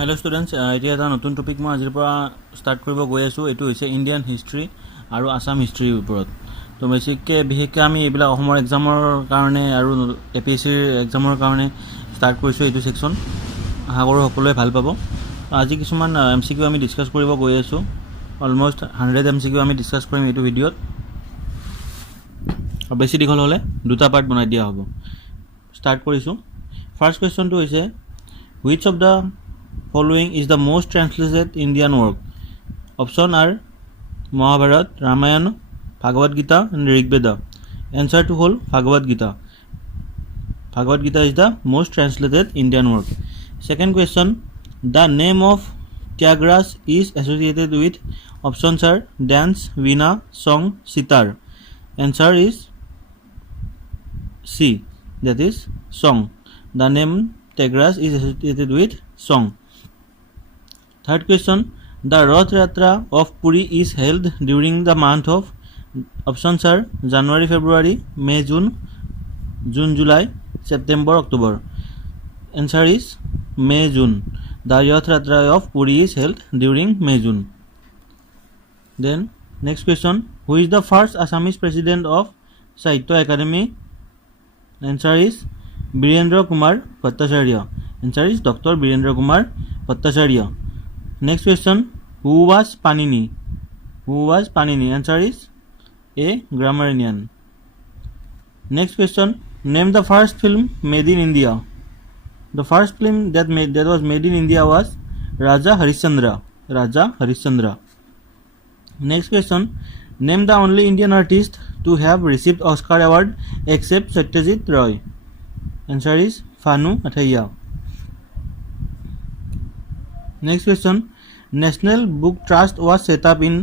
Hello students এতিয়া এটা নতুন টপিক মই আজিৰ পৰা ষ্টাৰ্ট কৰিব গৈ আছোঁ এইটো হৈছে ইণ্ডিয়ান হিষ্ট্ৰী আৰু আসাম হিষ্ট্ৰীৰ ওপৰত তো বিশেষকৈ আমি এইবিলাক অসমৰ এক্সামৰ কাৰণে আৰু এপিএছচিৰ এক্সামৰ কাৰণে ষ্টাৰ্ট কৰিছোঁ এইটো ছেকশ্যন আশা কৰোঁ সকলোৱে ভাল পাব আজি কিছুমান এমচিকিউ আমি ডিছকাছ কৰিব গৈ আছোঁ অলমোষ্ট 100 এমচিকিউ আমি ডিছকাছ কৰিম এইটো ভিডিঅ'ত বেছি দীঘল হ'লে দুটা পাৰ্ট বনাই দিয়া হ'ব ষ্টাৰ্ট কৰিছোঁ ফাৰ্ষ্ট কুৱেশ্যনটো হৈছে which of the following is the most translated Indian work? Option are Mahabharata, Ramayana, Bhagavad Gita and Rig Veda. Answer to whole Bhagavad Gita. Bhagavad Gita is the most translated Indian work. Second question, the name of Tyagras is associated with options are dance, veena, song, sitar. Answer is C, that is song. The name Tyagras is associated with song. Third question, the Rath Yatra of Puri is held during the month of options are January, February, May, June, July, September, October. Answer is May, June. The Rath Yatra of Puri is held during May, June. Then next question, who is the first Assamese president of Sahitya Academy? Answer is Birendra Kumar Bhattacharya. Answer is Dr. Birendra Kumar Bhattacharya. Next question, who was Panini? Who was Panini? Answer is A. Grammarian. Next question, name the first film made in India. The first film that was made in India was Raja Harishchandra. Raja Harishchandra. Next question, name the only Indian artist to have received Oscar award except Satyajit Roy. Answer is Phanu Athaiya. Next question, National Book Trust was set up in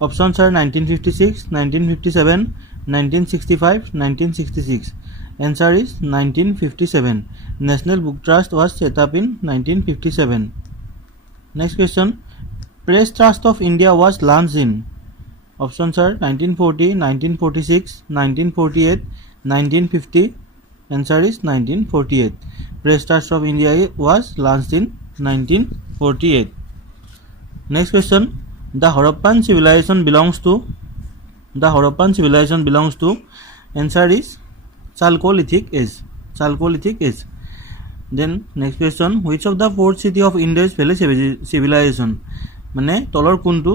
options are 1956, 1957, 1965, 1966. Answer is 1957. National Book Trust was set up in 1957. Next question, Press Trust of India was launched in options are 1940, 1946, 1948, 1950. Answer is 1948. Press Trust of India was launched in 1948. Next question, the Harappan civilization belongs to answer is Chalcolithic age. Chalcolithic age. Then next question, which of the fourth city of Indus Valley civilization? মানে তলৰ কোনটো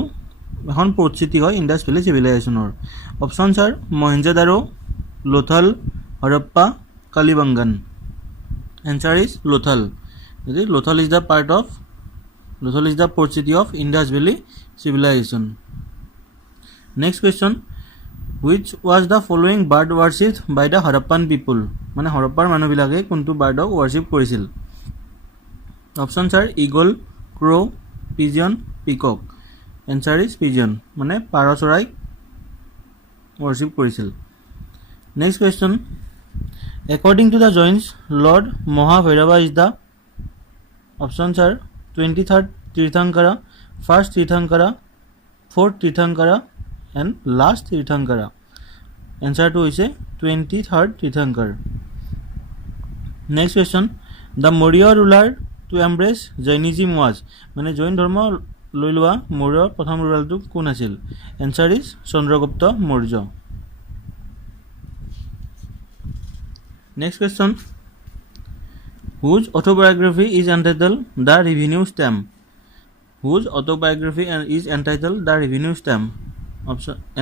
এখন port city হয় Indus valley চিভিলাইজেশ্যনৰ options আৰ Mohenjodaro Lothal Harappa Kalibangan. Answer is Lothal. Lothal is the port city of Indus Valley civilization. Next question, which was the following bird worshipped by the Harappan people? মানে হৰপ্পাৰ মানুহবিলাকে কোনটো বাৰ্ডক worship কৰিছিল? Options are eagle, crow, pigeon, peacock. Answer is pigeon. মানে পাৰ চৰাই worship কৰিছিল. Next question, according to the Jains, Lord Mahabhairava is the options are 23rd Tirthankara, first Tirthankara, fourth Tirthankara and last Tirthankara. Answer to is 23rd Tirthankar. Next question, the Maurya ruler to embrace Jainism was মানে জৈন ধৰ্ম লৈ লোৱা মৌৰ্য প্ৰথম ৰুলাৰটো কোন আছিল? Answer is Chandragupta Maurya. Next question, whose autobiography is entitled The Revenue Stamp? Whose autobiography is entitled The Revenue Stamp?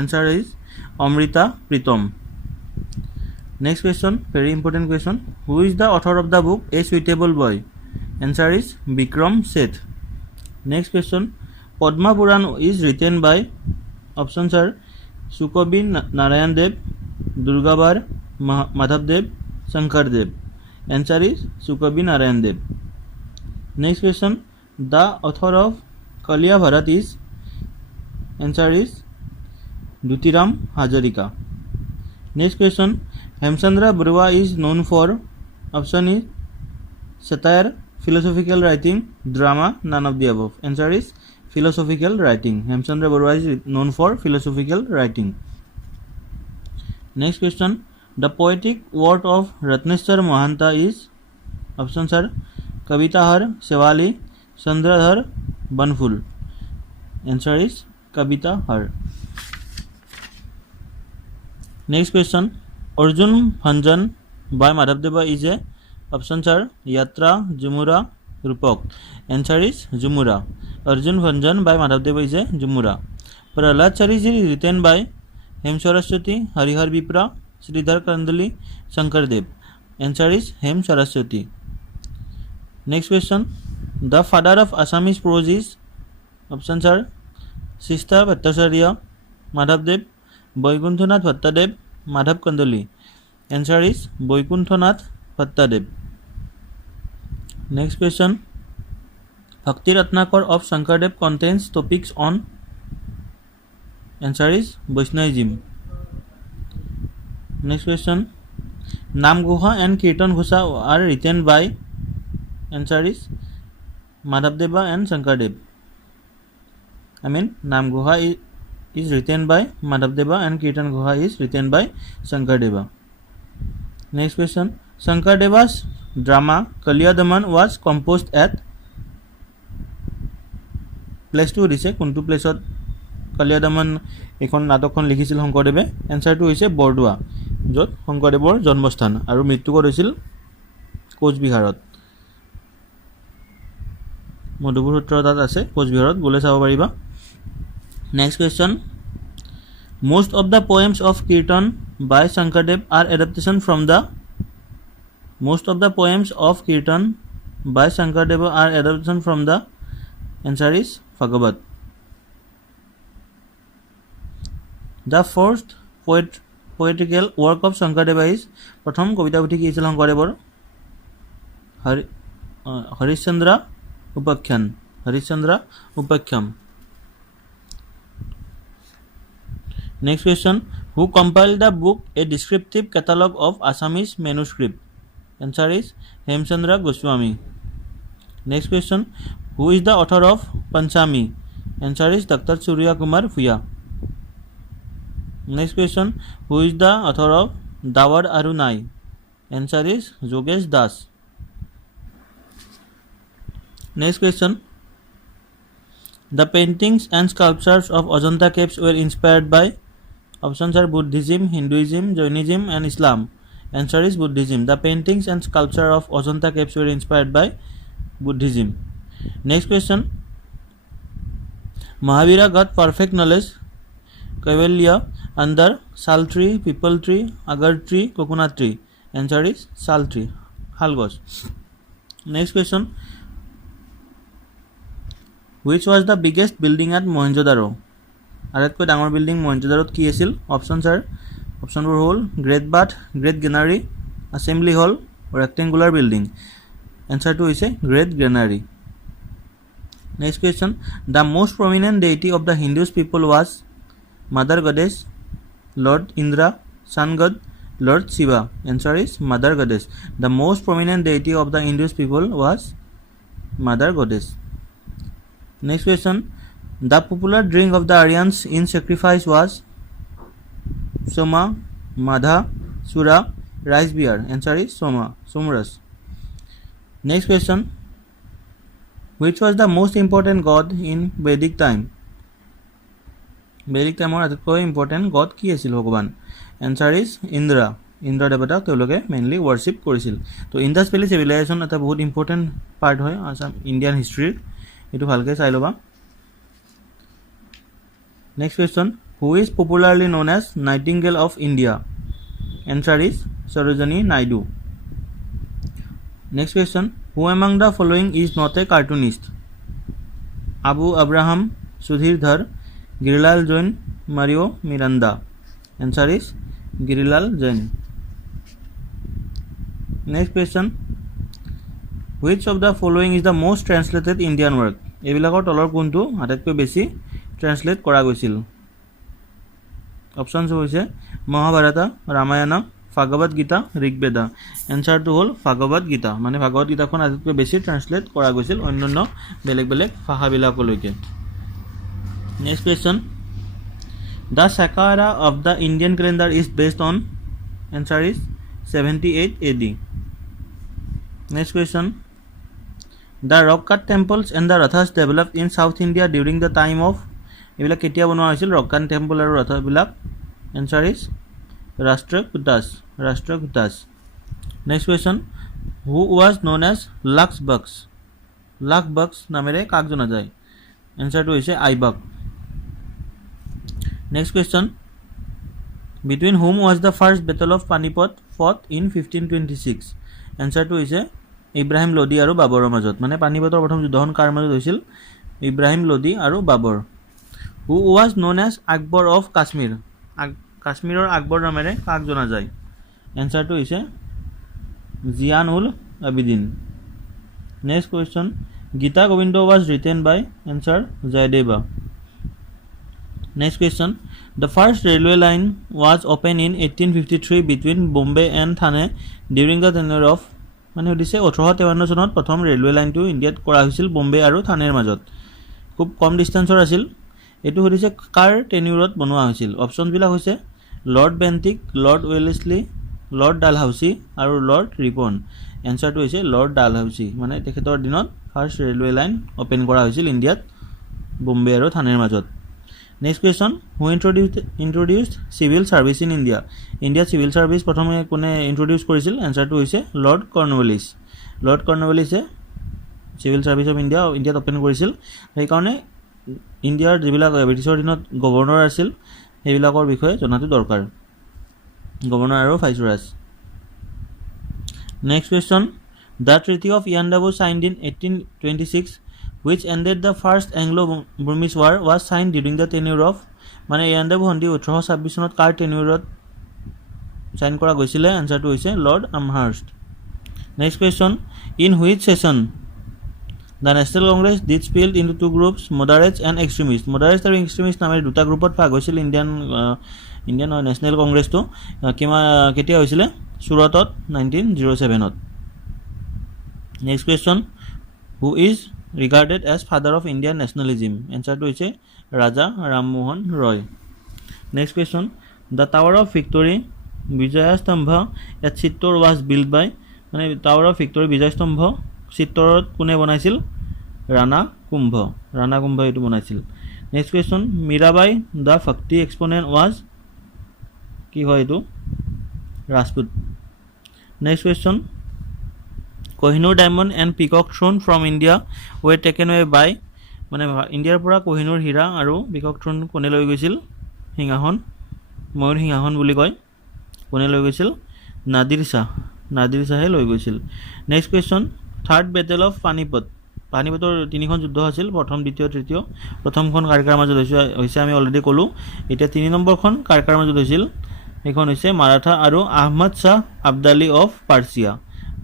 Answer is Amrita Pritam. Next question, very important question, who is the author of the book A Suitable Boy? Answer is Bikram Seth. Next question, Padma Puran is written by options are Sukabi Narayan Dev, Durgabar, Madhav Dev, Shankar Dev. Answer is Sukabi Narayan Dev. Next question, the author of Kaliya Bharat is answer is Dutiram Hajarika. Next question, Hemchandra Barua is known for option is satire, philosophical writing, drama, none of the above. Answer is philosophical writing. Hemchandra Barua is known for philosophical writing. Next question, the poetic work of Ratneshwar Mahanta is options are Kavitahar, Shivali, Chandradhar, Banful. Answer is Kavitahar. Next question. Arjun Bhanjan by Madhavdeva is a options are Yatra, Jumura, Rupak. Answer is Jumura. Arjun Bhanjan by Madhavdeva is a Jumura. Prahlad Chariji is written by Hem Saraswati, Harihar Vipra, Sridhar Kandali, Shankar Dev. Answer is Hem Saraswati. Next question. The father of Assamese prose is options are Sista Bhattacharya, Madhavdev, Vaikunthanath Bhattadev, Madhav Kandali. Answer is Vaikunthanath Bhattadev. Next question. Bhakti Ratnakar of Shankardev contains topics on. Answer is Vaishnavism. Next question. Nam Guha and Kirtan Ghosa are written by. Answer is Madhavdeva and Shankardev. Nam Guha is written by Madhavdeva and Kirtan Guha is written by Shankardeva. Next question. Shankardeva's drama Kaliyadaman was composed at. Place to দিছে কোনটো প্লেসত কালিয়াদমন এখন নাটকখন লিখিছিল শংকৰদেৱে এনসাৰটো হৈছে বৰদোৱা য'ত শংকৰদেৱৰ জন্মস্থান আৰু মৃত্যুকত হৈছিল কোচবিহাৰত মধুপুৰ সত্ৰ তাত আছে কোচবিহাৰত গলে চাব পাৰিবা next question most of the poems of Kirtan by Shankardev are adaptation from the most of the poems of Kirtan by Shankardev are adaptation from the answer is Bhagavad. The first poetical work of Shankardeva is प्रथम कविता पुथि কি আছিল শংকৰদেৱৰ হৰিশ্চন্দ্ৰ উপাখ্যান Next question. Who compiled the book A Descriptive Catalogue of Assamese Manuscript? Answer is Hemchandra Goswami. Next question. Who is the author of Panchami? Answer is Dr. Surya Kumar Fuya. Next question. Who is the author of Dawar Arunai? Answer is Jogesh Das. Next question. The paintings and sculptures of Ajanta caves were inspired by. Options are Buddhism, Hinduism, Jainism and Islam. Answer is Buddhism. The paintings and sculpture of Ajanta caves were inspired by Buddhism. Next question. Mahavira got perfect knowledge Kaivalya under Sal tree, People tree, Agar tree, Coconut tree. Answer is Sal tree. Halgos. Next question. Which was the biggest building at Mohenjo-daro? আটাইতকৈ ডাঙৰ building মহেঞ্জোদাৰোত কি আছিল অপশনবোৰ হ'ল great bath great granary assembly hall rectangular building এনসাৰটো হৈছে গ্ৰেট গ্ৰেনাৰী next question the most prominent deity of the Indus people was mother goddess lord Indra sun god lord Shiva answer is mother goddess the most prominent deity of the Indus people was mother goddess next question The popular drink of the Aryans in sacrifice was Soma, Madha, Sura, rice beer. Answer is Somras. Next question. Which was the most important god in Vedic time? Vedic time or atatকৈ important god কি আছিল ভগৱান? Answer is Indra. Indra দেৱতাক তেওঁলোকে mainly worship কৰিছিল। তো Indus Valley civilization এটা বহুত important part হয় আসাম ইন্ডিয়ান হিষ্ট্ৰীৰ এটো ভালকৈ চাই লবা Next question. Who is popularly known as Nightingale of India? Answer is Sarojini Naidu. Next question. Who among the following is not a cartoonist? Abu Abraham, Sudhir Dhar, Girilal Jain, Mario Miranda. Answer is Girilal Jain. Next question. Which of the following is the most translated Indian work? এইবিলাকৰ তলৰ কোনটো আটাইতকৈ বেছি translate কৰা গৈছিল options হৈছে মহাভাৰত ৰামায়ণ ভাগৱত গীতা ঋগবেদা এনসাৰটো হল ভাগৱত গীতা মানে ভাগৱত গীতাখন আটাইতকৈ বেছি ট্ৰান্সলেট কৰা গৈছিল অন্যান্য বেলেগ বেলেগ ভাষাবিলাকলৈকে next question The Saka era of the Indian calendar is based on answer is 78 AD Next question The rock cut temples and the rathas developed in South India during the time of এইবিলাক কেতিয়া বনোৱা হৈছিল rock cut temple আৰু ৰথবিলাক answer is Rashtrakutas. Next question, who was known as Lux Bucks নামেৰে কাক জনা যায় answer টো হৈছে Aibak. Next question, between whom was the first battle of Panipat fought in 1526 answer টো হৈছে ইব্ৰাহিম লোডি আৰু বাবৰৰ মাজত মানে পানিপতৰ প্ৰথম যুদ্ধখন কাৰ মাজত হৈছিল ইব্ৰাহিম লোডি আৰু বাবৰ. who was known as Akbar of Kashmir কাশ্মীৰৰ আকবৰ নামেৰে কাক জনা যায় answer টো হৈছে জিয়ানুল Abidin. Next question, Gita Govinda was written by answer Jayadeva. Next question, the first railway line was opened in 1853 between Bombay and Thane during the tenure of মানে দিছে 1853 চনত প্ৰথম ৰেলৱে লাইনটো ইণ্ডিয়াত কৰা হৈছিল বম্বে আৰু থানেৰ মাজত খুব কম ডিসটেন্সৰ আছিল এটো হৈছে কাৰ টেনিউৰত বনোৱা হৈছিল অপচন বিলাক হৈছে lord Bentinck lord Wellesley lord Dalhousie আৰু লৰ্ড ৰিপন এনসাৰ টো হৈছে লৰ্ড ডালহাউসি মানে তেখেতৰ দিনত ফাৰ্স্ট ৰেলৱে লাইন ওপেন কৰা হৈছিল ইণ্ডিয়াত বম্বে আৰু থানেৰ মাজত. Next question, who introduced civil service in India civil service প্ৰথমে কোনে ইন্ট্ৰোডিউস কৰিছিল answer টো হৈছে লৰ্ড কৰ্ণৱালিছে civil service of India ইণ্ডিয়াত ওপেন কৰিছিল সেই কাৰণে ইণ্ডিয়াৰ যিবিলাক ব্ৰিটিছৰ দিনত গভৰ্ণৰ আছিল সেইবিলাকৰ বিষয়ে জনাটো দৰকাৰ গভৰ্ণৰ আৰু ভাইসৰয়. Next question, the Treaty of Yandabu signed in 1826 which ended the first Anglo-Burmese war was signed during the tenure of মানে ইয়ান্দাবু সন্ধি 1826 চনত কাৰ টেনিউৰত সাইন কৰা গৈছিল आंसर টো হৈছে lord আমহাৰ্ষ্ট. Next question, in which session the National Congress did split into two groups moderates and extremists আৰু extremists নামেৰে দুটা গ্ৰুপত ভাগ হৈছিল ইণ্ডিয়ান নেশনাল কংগ্ৰেছটো কেতিয়া হৈছিল সুৰতত 1907 ত. Next question, who is regarded as father of Indian nationalism answer to is Raja Ram Mohan Roy. Next question, the Tower of Victory Vijaya Stambha at Chittor was built by মানে Tower of Victory Vijaya Stambha চিত্তৰত কোনে বনাইছিল ৰাণা কুম্ভ এটো বনাইছিল. Next question, Mirabai the Bhakti exponent was কি হয় এটো Rajput. Next question, Kohinoor diamond and peacock throne from India were taken away by মানে ইণ্ডিয়াৰ পৰা কোহিনুৰ হীৰা আৰু পিকক থ্ৰোন কোনে লৈ গৈছিল ময়ূৰ সিংহাসন বুলি কয় কোনে লৈ গৈছিল নাদিৰ শাহে লৈ গৈছিল. Next question, third battle of পানিপতৰ তিনিখন যুদ্ধ আছিল প্ৰথম দ্বিতীয় তৃতীয় প্ৰথমখন কাৰ মাজত হৈছে আমি অলৰেডি ক'লো এতিয়া 3 নম্বৰখন কাৰ মাজত হৈছিল এখন হৈছে মাৰাঠা আৰু আহমদ শাহ আবদালি অফ পাৰ্চিয়া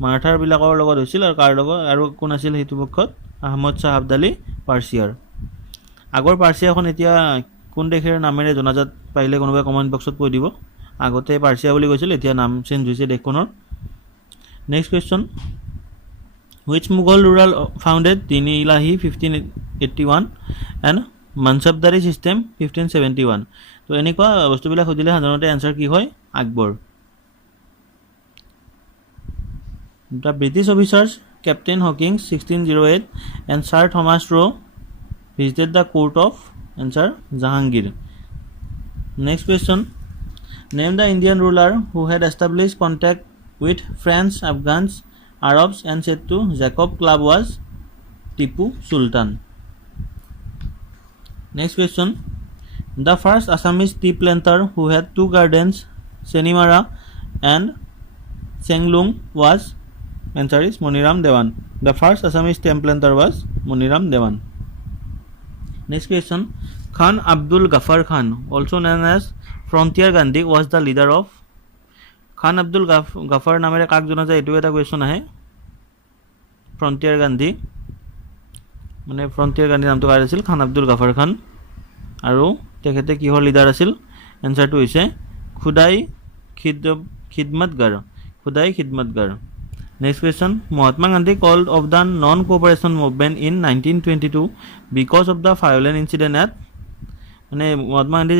মাৰাঠাৰ বিলাকৰ লগত হৈছিল আৰু কাৰ লগত আৰু কোন আছিল হেতু পক্ষত আহমদ শাহ আবদালি পাৰ্চিয়াৰ. আগৰ পাৰ্চিয়াখন এতিয়া কোন দেশৰ নামেৰে জনাজাত পাইলে কোনোবা কমেন্ট বক্সত কৈ দিব আগতে পাৰ্চিয়া বুলি কৈছিল এতিয়া নাম চেঞ্জ হৈছে দেশখনৰ. Next question, which Mughal ruler founded Dini Ilahi 1581 and Mansabdari system 1571 তো এনেকুৱা বস্তুবিলাক খুদিলে সাধাৰণতে आंसर কি হয় Akbar. The British officers Captain Hawkins 1608 and Sir Thomas Roe visited the court of answer Jahangir. Next question, name the Indian ruler who had established contact with French, Afghans, Arabs and said to Jacob Club was Tipu Sultan. Next question, the first Assamese tea planter who had two gardens Senimara and Senglung was answer is Moniram Devan. The first Assamese tea planter was Moniram Devan. Next question, Khan Abdul Ghaffar Khan also known as Frontier Gandhi was the leader of খান আব্দুল গাফাৰ নামেৰে কাক জনা যায় এটো এটা question আহে frontier Gandhi মানে frontier Gandhi নামটো কাৰ আছিল খান আব্দুল গাফাৰ খান আৰু তেখেতে কিহৰ লিডাৰ আছিল এনসাৰটো হৈছে Khudai Khidmatgar next question Mahatma Gandhi called off the non cooperation movement in 1922 because of the violent incident at মানে মহাত্মা গান্ধী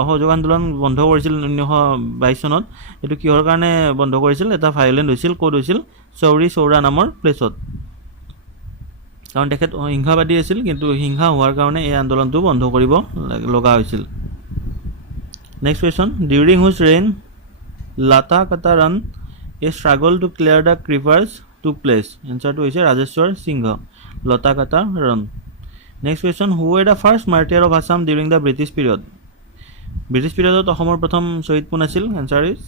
অসহযোগ আন্দোলন বন্ধ কৰিছিল 1922 চনত এটো কিহৰ কাৰণে বন্ধ কৰিছিল এটা ভায়োলেন্ট হৈছিল কোড হৈছিল চৌৰি চৌৰা নামৰ প্লেছত. কাৰণ তেখেত হিংসাবাদী আছিল কিন্তু হিংসা হোৱাৰ কাৰণে এই আন্দোলনটো বন্ধ কৰিব লগা হৈছিল next question during whose reign Lata Kata Ran a struggle to clear the creepers took place এনচাৰটো হৈছে Rajeswar Singha Lata Kata Ran next question who was the first martyr of Assam during the British পিৰিয়ডত অসমৰ প্ৰথম শ্বহীদ কোন আছিল এনচাৰ ইজ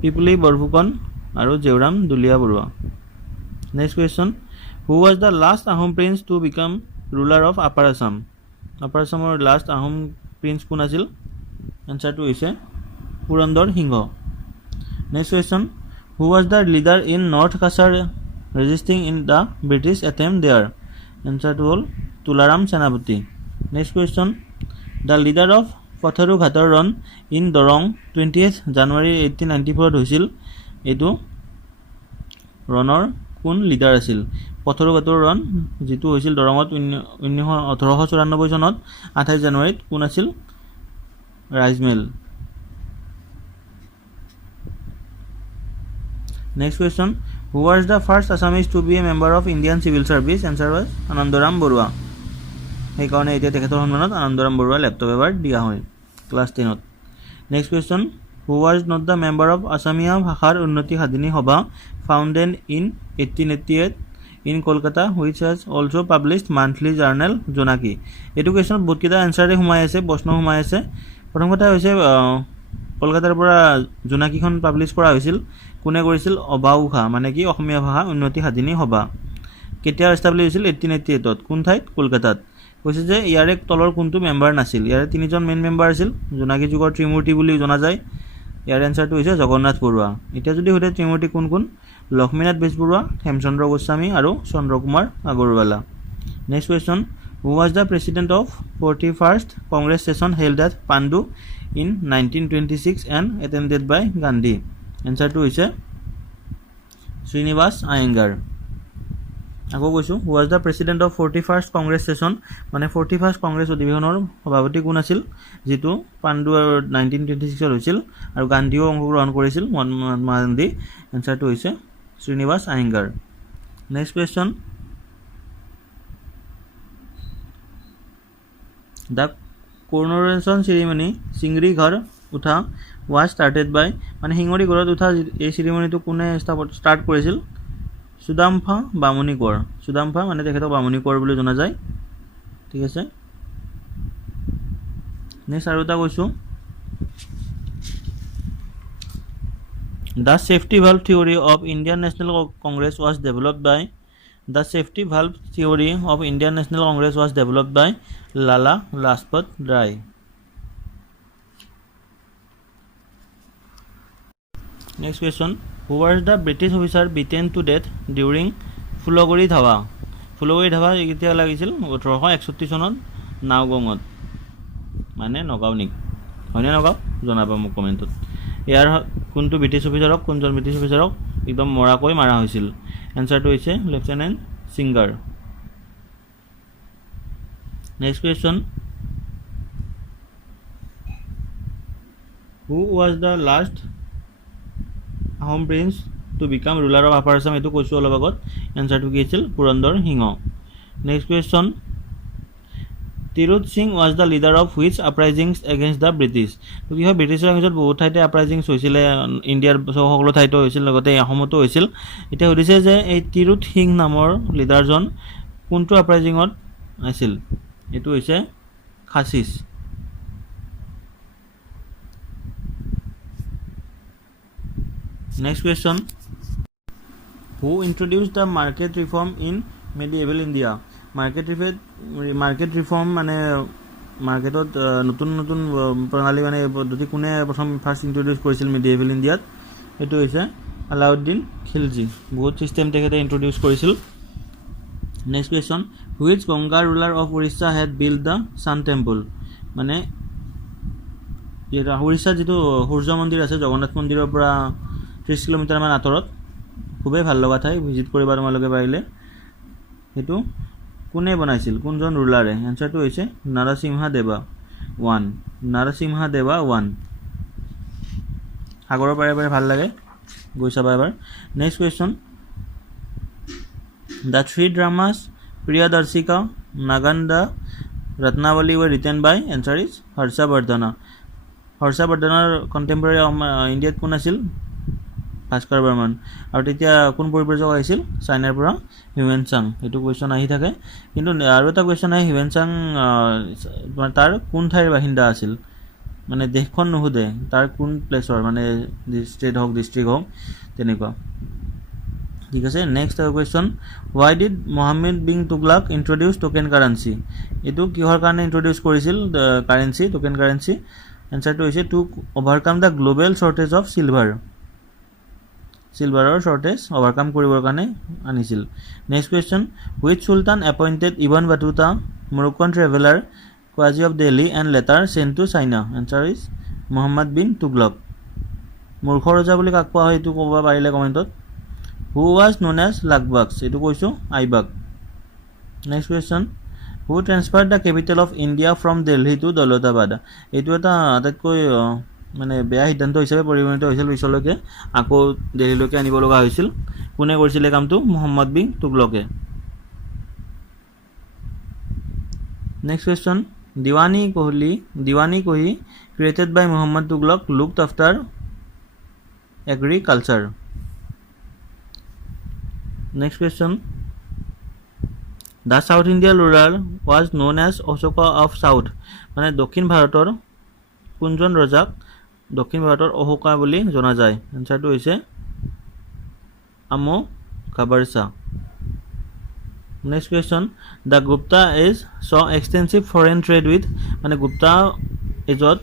পিপুলি বৰফুকন আৰু Jeuram Dulia Barua next question who was the last Ahom prince to become ruler of upper আছামৰ লাষ্ট আহোম প্ৰিন্স কোন আছিল এনচাৰটো হৈছে Purandar Singha next question who was the leader in north Cachar resisting in the British attempt there এনচাৰটো হ'ল Tularam Senapati next question the leader of পথৰু ঘাটৰ ৰণ ইন দৰং 20 জানুৱাৰী 1894 হৈছিল এইটো ৰণৰ কোন লিডাৰ আছিল পথৰু ঘাটৰ ৰণ যিটো হৈছিল দৰঙত 1894 চনত 28 জানুৱাৰীত কোন আছিল Raijmel next question who was the first Assamese to be a member of Indian civil service answer was Anandaram Barua সেইকাৰণে এতিয়া তেখেতৰ সন্মানত আনন্দৰাম বৰুৱা লেপটপ এৱাৰ্ড দিয়া হয় ক্লাছ 10ত next question who was not the member of Asamiya ভাষাৰ Unnati Sadhini Sabha founded in 1888 in Kolkata which has also' published monthly journal Jonaki এইটো কুৱেশ্যনত বহুতকেইটা এনচাৰে সোমাই আছে প্ৰশ্ন সোমাই আছে প্ৰথম কথা হৈছে কলকাতাৰ পৰা জোনাকীখন পাব্লিছ কৰা হৈছিল কোনে কৰিছিল অবাউষা মানে কি অসমীয়া ভাষা উন্নতি সাধিনী সভা কেতিয়া এষ্টাব্লিছ হৈছিল 1888ত কোন ঠাইত কলকাতাত কৈছে যে ইয়াৰে তলৰ কোনটো মেম্বাৰ নাছিল ইয়াৰে তিনিজন মেইন মেম্বাৰ আছিল জোনাকী যুগৰ ত্ৰিমূৰ্তি বুলি জনা যায় ইয়াৰ এনচাৰটো হৈছে জগন্নাথ বৰুৱা এতিয়া যদি সোধে ত্ৰিমূৰ্তি কোন কোন লক্ষ্মীনাথ বেজবৰুৱা হেমচন্দ্ৰ গোস্বামী আৰু Chandrakumar Agarwala next question who was the president of 41st congress session held at Pandu in 1926 and attended by Gandhi এনচাৰটো হৈছে শ্ৰীনিবাস আয়েংগাৰ আকৌ কৈছোঁ who was the president of 41st congress session মানে 41st কংগ্ৰেছ অধিৱেশনৰ সভাপতি কোন আছিল যিটো পাণ্ডু 1926ত হৈছিল আৰু গান্ধীয়েও অংশগ্ৰহণ কৰিছিল মহাত্মা গান্ধী এনচাৰটো হৈছে Srinivas Iyengar next question the coronation ceremony চিংৰি ঘৰ উঠা ৱাজ ষ্টাৰ্টেড বাই মানে শিঙৰি ঘৰত উঠা এই চেৰিমনিটো কোনে ষ্টাৰ্ট কৰিছিল সুদাম্ফা বামুণী কোঁৱৰ সুদাম্ফা মানে তেখেতক বামুণী কোঁৱৰ বুলি জনা যায় ঠিক আছে নেক্সট আৰু এটা কৈছোঁ the safety valve theory of Indian National Congress was developed by Lala Lajpat Rai next question who was the British officer beaten to death during Phulguri Dhawa কেতিয়া লাগিছিল 1861 চনত নাওগঙত মানে নগাঁও নেকি হয়নে নগাঁও জনাবা মোক কমেণ্টত ইয়াৰ কোনটো ব্ৰিটিছ অফিচাৰক কোনজন ব্ৰিটিছ অফিচাৰক একদম মৰাকৈ মাৰা হৈছিল এনচাৰটো হৈছে lieutenant Singer next question who was the last Ahom prince to become ruler of upper Assam এইটো কৈছোঁ অলপ আগত এনচাৰটো কি আছিল Purandar Singha next question Tirot Sing was the leader of which uprisings against the British তো কি হয় ব্ৰিটিছৰ এগেইনষ্টত বহুত ঠাইতে আপৰাইজিংছ হৈছিলে ইণ্ডিয়াৰ সকলো ঠাইতো হৈছিল লগতে অসমতো হৈছিল এতিয়া সুধিছে যে এই তিৰুত সিং নামৰ লিডাৰজন কোনটো আপৰাইজিঙত আছিল এইটো হৈছে Khasis next question who introduced the market reform in medieval India market reform মানে মাৰ্কেটত নতুন নতুন প্ৰণালী মানে পদ্ধতি কোনে প্ৰথম ফাৰ্ষ্ট ইন্ট্ৰডিউচ কৰিছিল মেডিএভেল ইণ্ডিয়াত এইটো হৈছে আলাউদ্দিন খিলজি বহুত ছিষ্টেম তেখেতে ইন্ট্ৰডিউচ কৰিছিল next question which Ganga ruler of Orissa had build the sun temple মানে উৰিষ্যাত যিটো সূৰ্য মন্দিৰ আছে জগন্নাথ মন্দিৰৰ পৰা 30 কিলোমিটাৰমান আঁতৰত খুবেই ভাল লগা ঠাই ভিজিট কৰিবা তোমালোকে পাৰিলে সেইটো কোনে বনাইছিল কোনজন ৰুলাৰে এনচাৰটো হৈছে নৰসিংহদেৱা 1 সাগৰৰ পাৰে পাৰে ভাল লাগে গৈ চাবা এবাৰ next question the three dramas Priyadarshika, Naganda, Ratnavali were written by, answer is Harshavardhana. Harshavardhanar contemporary India কোন আছিল ভাস্কৰ বৰ্মন আৰু তেতিয়া কোন পৰিব্ৰজক আহিছিল চাইনাৰ পৰা হিউয়েন চাং এটো কোৱেশ্চন আহি থাকে কিন্তু আৰু এটা কোৱেশ্চন আহে হিউয়েন চাং তাৰ কোন ঠাইৰ বাসিন্দা আছিল মানে দেশখন নহুদে তাৰ কোন প্লেছৰ মানে ষ্টেট হক ডিস্ট্ৰিক্ট হক তেনেকুৱা ঠিক আছে next question why did Mohammed bin Tughlaq introduce token currency এটো কিহৰ কাৰণে ইন্ট্ৰোডিউস কৰিছিল currency token currency answer to is to overcome the global shortage of silver shortage overcome কৰিবৰ কাৰণে আনিছিল next question which sultan appointed Ibn Battuta Moroccan traveler Qazi of Delhi and later sent to China answer is Muhammad bin Tughlaq মূৰ্খ ৰজা বুলি কাক কোৱা হয় এটো ক'ব পাৰিলে কমেন্টত who was known as Lagbaks এটো কৈছো Aibak next question who transferred the capital of India from Delhi to Daulatabad এটো এটা আটাইতকৈ মানে বেয়া সিদ্ধান্ত হিচাপে পৰিগণিত হৈছিল পিছলৈকে আকৌ দিল্লীলৈকে আনিব লগা হৈছিল কোনে কৰিছিল কামটো মোহাম্মদ বিন তুগলকে next question Diwani Kohi created by Muhammad Tughlaq looked after agriculture next question the South India ruler was known as Ashoka of South মানে দক্ষিণ ভাৰতৰ কোনজন ৰজাক দক্ষিণ ভাৰতৰ অশোকা বুলি জনা যায় আনসাৰটো হৈছে আমো কাবাৰসা next question the Gupta is saw extensive foreign trade with মানে গুপ্তা এজত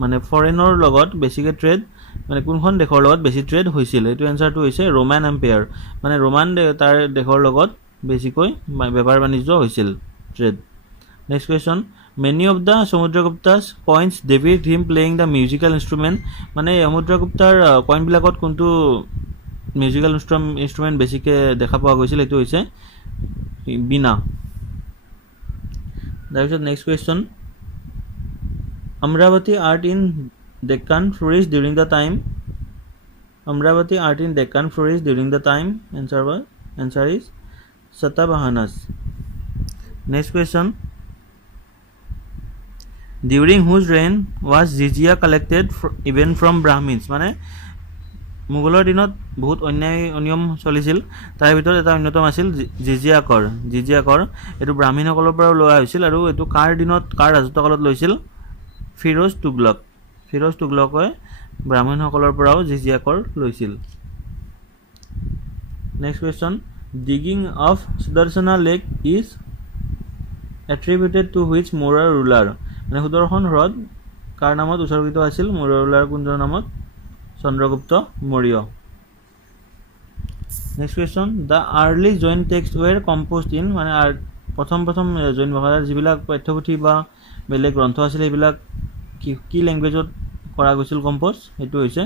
মানে ফৰেনৰ লগত বেছিকে ট্ৰেড মানে কোনখন দেশৰ লগত বেছি ট্ৰেড হৈছিল এটো আনসাৰটো হৈছে ৰোমান এম্পায়াৰ মানে ৰোমান তাৰ দেশৰ লগত বেছিকৈ বেপাৰ বাণিজ্য হৈছিল trade next question many of the Samudragupta's coins depict him playing the musical instrument মানে Samudraguptar coin বিলাকত কোনটো মিউজিক্যাল ইনস্ট্ৰুমেন্ট বেছিকে দেখা পোৱা গৈছিল এটো হৈছে বিনা তাৰপিছত next question Amravati art in Deccan flourished during the time answer is Satavahanas next question during whose reign was jizya collected even from Brahmins মানে মুগলৰ দিনত বহুত অন্যায় অনিয়ম চলিছিল তাৰ ভিতৰত এটা অন্যতম আছিল জিজিয়া কৰ এটো ব্ৰাহ্মণসকলৰ পৰা লোৱা হৈছিল আৰু এটো কাৰ দিনত কাৰ ৰাজত্বকালত লৈছিল ফিৰোজ তুগলকে ব্ৰাহ্মণসকলৰ পৰাও জিজিয়া কৰ লৈছিল next question digging of Sudarshana lake is attributed to which Maurya ruler মানে সুদৰ্শন হ্ৰদ কাৰ নামত উৎসৰ্গিত আছিল Maurya ruler কোনজনৰ নামত Chandragupta Maurya next question the early Jain texts were composed in মানে প্ৰথম জৈন ভাষাৰ যিবিলাক পাঠ্যপুথি বা বেলেগ গ্ৰন্থ আছিল এইবিলাক কি ল্যাঙ্গুৱেজত কৰা গৈছিল কম্পোজ এটো হৈছে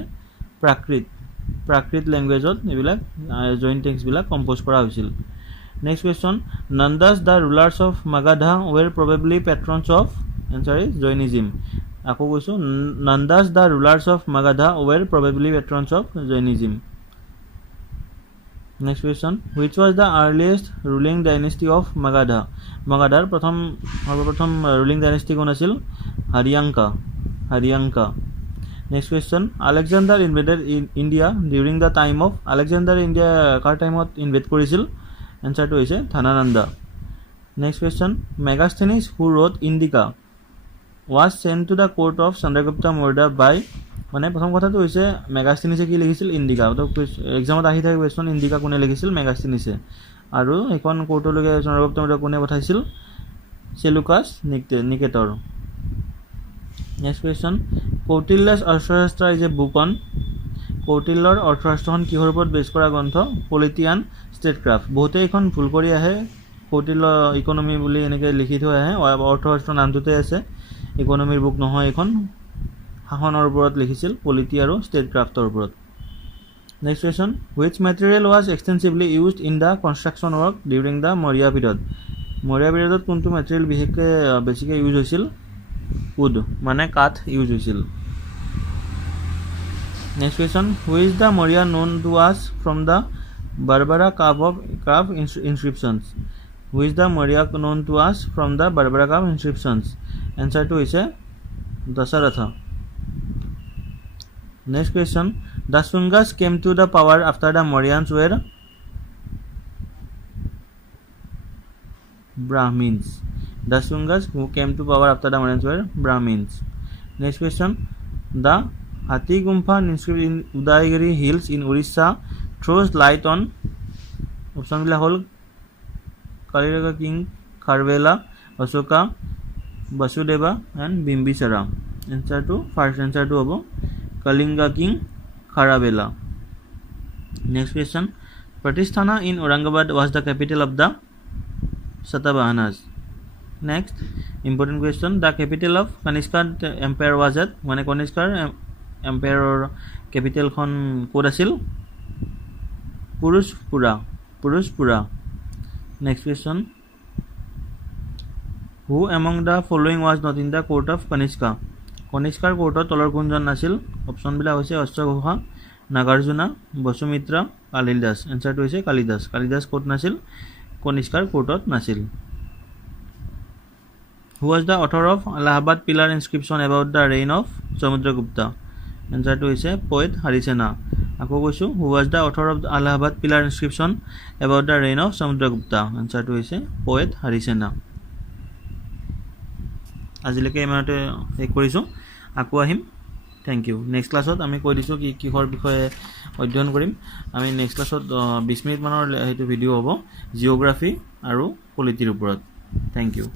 প্ৰাকৃত ল্যাঙ্গুৱেজত এইবিলাক জৈন টেক্সট বিলাক কম্পোজ কৰা হৈছিল next question Nandas the rulers of Magadha were probably patrons of answer is Jainism আকৌ কৈছো Nandas the rulers of Magadha were probably patrons of Jainism next question which was the earliest ruling dynasty of Magadhar সৰ্বপ্ৰথম ruling dynasty কোন আছিল Haryanka next question Alexander invaded India during the time of Alexander India কাৰ টাইমত invade কৰিছিল answer to is Dhanananda next question Megasthenes who wrote Indica was sent to the court of Chandragupta Maurya by মানে প্ৰথম কথাটো হৈছে মেগাস্থেনিছে কি লিখিছিল indica তো এক্সামত আহি থাকে কোৱেশ্চন ইন্ডিকা কোনে লিখিছিল মেগাস্থেনিছে আৰু এখন কোৰ্টলৈকে চন্দ্ৰগুপ্ত মৌৰ্য কোনে পঠাইছিল Seleucus Nicator next question Kautilya's Arthashastra is a book on কৌটিল্যৰ অৰ্থশাস্ত্ৰখন কিহৰ ওপৰত বেছ কৰা গ্ৰন্থ পলিটি এণ্ড ষ্টেটক্ৰাফ্ট বহুতে এখন ভুল কৰি আহে কৌটিল্য ইকোনমি বুলি এনেকৈ লিখি থৈ আহে অৰ্থশাস্ত্ৰ নামটোতে আছে ইকোনমিৰ বুক নহয় এখন শাসনৰ ওপৰত লিখিছিল পলিটি আৰু ষ্টেটক্ৰাফ্টৰ ওপৰত next question which material was extensively used in the construction work during the Maurya period কোনটো ম্যাটেৰিয়েল বিশেষকৈ বেছিকৈ ইউজ হৈছিল wood মানে কাঠ ইউজ হৈছিল next question who is the Maurya known to us from the Barbara carve inscriptions Who is the Maurya known to us from the Barbaraka inscriptions? Answer to is Dasaratha. Next question. The Shungas came to the power after the Mauryans were Brahmins. The Shungas who came to power after the Mauryans were Brahmins. Next question. The Hathi Gumpha inscribed in Udayagiri hills in Orissa throws light on option bila hol Kaliraga king Kharvela, Asoka, Vasudeva and Bimbisara. Answer to first answer to hobo Kalinga king Kharavela. Next question. Pratisthana in Aurangabad was the capital of the Satavahanas. Next important question. The capital of Kanishka empire was at মানে কনিষ্কাৰ এম্পায়াৰৰ কেপিটেলখন ক'ত আছিল পুৰুষপুৰা. Next question. Who among the following was not in the court of Kanishka? কনিষ্কাৰ কোৰ্টত তলৰ কোনজন নাছিল option বিলাক হৈছে অশ্বঘোষা, নাগাৰ্জুনা, বসুমিত্ৰা, কালিদাস. এনসাৰটো হৈছে Kalidas court নাছিল কনিষ্কাৰ কোৰ্টত নাছিল. Who was the author of Allahabad pillar inscription about the reign of Samudragupta? Answer to is poet Harisena. Ako কৈছো who was the author of the Allahabad pillar inscription about the reign of Samudragupta? Answer to is poet Harisena. আজিলৈকে ইমানতে শেষ কৰিছো আকৌ আহিম thank U next ক্লাছত আমি কৈ দিছো কি কিহৰ বিষয়ে অধ্যয়ন কৰিম আমি নেক্সট ক্লাছত 20 মিনিট মানৰ হেতু ভিডিও হ'ব জিওগ্ৰাফি আৰু পলিটিৰ ওপৰত থ্যাংক ইউ